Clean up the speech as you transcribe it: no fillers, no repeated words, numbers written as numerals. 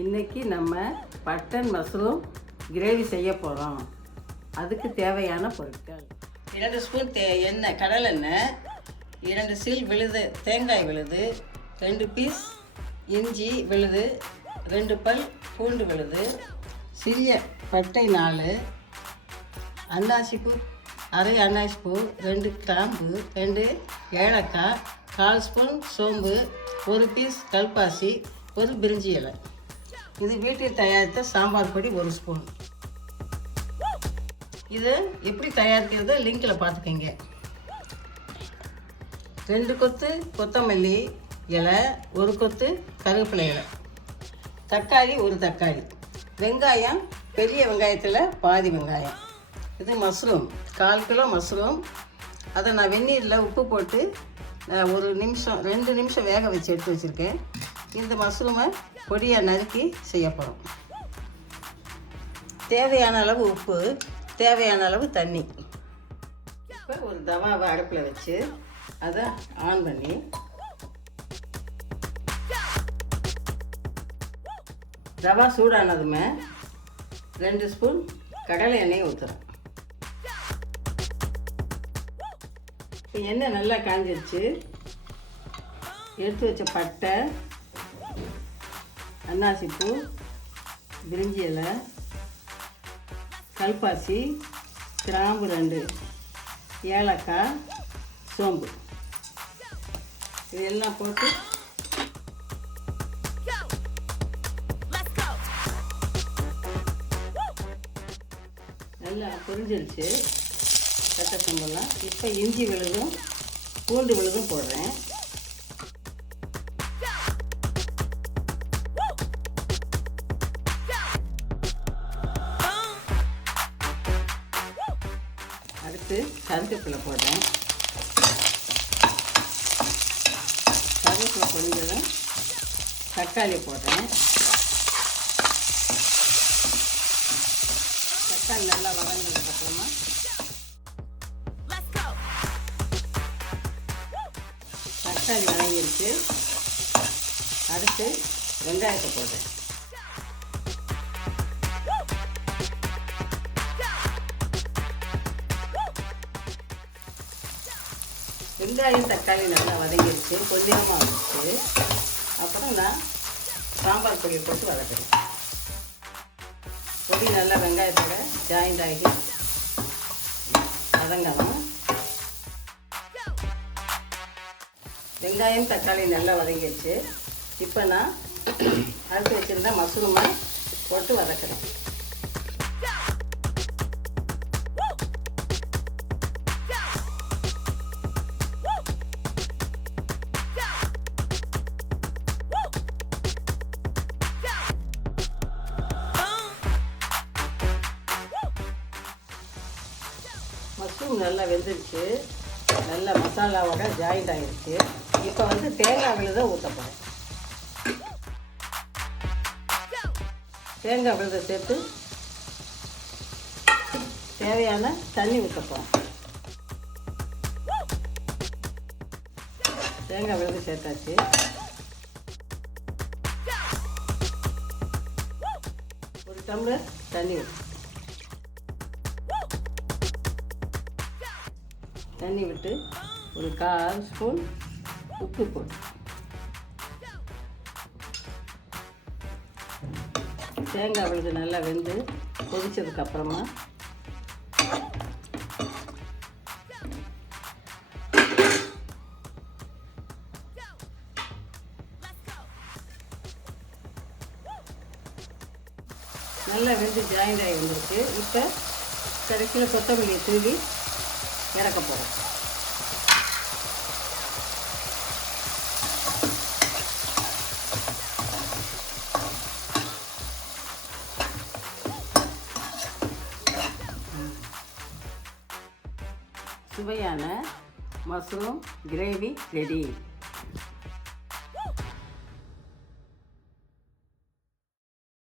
இன்றைக்கி நம்ம button mushroom gravy செய்ய போகிறோம். அதுக்கு தேவையான பொருட்கள்: 2 ஸ்பூன் எண்ணெய், கடலெண்ணெய், 2 சீல் விழுது தேங்காய் விழுது, 2 பீஸ் இஞ்சி விழுது, 2 பல் பூண்டு விழுது, சிறிய பட்டை 4, அன்னாசிப்பூ அரை அன்னாசிப்பூ, 2 கிராம்பு, 2 ஏலக்காய், 1/4 ஸ்பூன் சோம்பு, 1 பீஸ் கல்பாசி, 1 பிரிஞ்சி இலை. இது வீட்டில் தயாரித்த சாம்பார் பொடி 1 ஸ்பூன். இது எப்படி தயாரிக்கிறது லிங்கில் பார்த்துக்கங்க. 2 கொத்து கொத்தமல்லி இலை, 1 கொத்து கருவேப்பிலை இலை, தக்காளி 1 தக்காளி, வெங்காயம் பெரிய வெங்காயத்தில் பாதி வெங்காயம். இது மஷ்ரூம் 1/4 கிலோ மஷ்ரூம். அதை நான் வெந்நீரில் உப்பு போட்டு 2 நிமிஷம் வேக வச்சு எடுத்து வச்சுருக்கேன். இந்த மஷ்ரூமை பொடியாக நறுக்கி செய்ய போகிறோம். தேவையான அளவு உப்பு, தேவையான அளவு தண்ணி. இப்போ ஒரு தவாவை அடுப்பில் வச்சு அதை ஆன் பண்ணி தவா சூடானதுமே 2 ஸ்பூன் கடலை எண்ணெயை ஊற்றுறேன். இப்போ எண்ணெய் நல்லா காஞ்சிருச்சு. எடுத்து வச்ச பட்டை, அன்னாசிப்பூ, பிரிஞ்சி இலை, கல்பாசி, கிராம்பு 2, ஏலக்காய், சோம்பு இதெல்லாம் போட்டு நல்லா பொரிஞ்சிருச்சு பட்டை சோம்பெல்லாம். இப்போ இஞ்சி விழுதும் பூண்டு விழுதும் போடுறேன். அடுத்து கருவேப்பிலை போடுறேன். கருவேப்பிலை பொரிஞ்சதும் தக்காளி போடுறேன். தக்காளி நல்லா வதங்கினதுக்கப்புறமா தக்காளி வதங்கிருச்சு. அடுத்து வெங்காயத்தை போடுறேன். வெங்காயம் தக்காளி நல்லா வதங்கிருச்சு, கொஞ்சமாக வந்துச்சு. அப்புறம் நான் சாம்பார் பொடியை போட்டு வதக்குறேன். பொடி நல்லா வெங்காயத்தோட ஜாயிண்ட் ஆகி வதங்கணும். வெங்காயம் தக்காளி நல்லா வதங்கிடுச்சு. இப்போ நான் அரைச்சி வச்சுருந்தா மஷ்ரூமை போட்டு வதக்குறேன். மஷ்ரூம் நல்லா வெந்துருச்சு, நல்லா மசாலாவோட ஜாயிண்ட் ஆகிடுச்சு. இப்போ தேங்காய் விழுதை ஊற்ற போகிறேன். தேங்காய் விழுதை சேர்த்து தேவையான தண்ணி ஊற்ற போகிறேன். தேங்காய் விழுதை சேர்த்தாச்சு. ஒரு டம்ளர் தண்ணி ஊற்று. தண்ணி விட்டு ஒரு 1/4 ஸ்பூன் உப்பு போட்டு தேங்காய் விழுது நல்லா வெந்து கொதிச்சதுக்கப்புறமா நல்லா வெந்து ஜாயிண்ட் ஆகி வந்துருக்கு. இப்போ கடைசியில் கொத்தமல்லியை தூவி இறக்க போகிறோம். சுவையான மஷ்ரூம் கிரேவி ரெடி.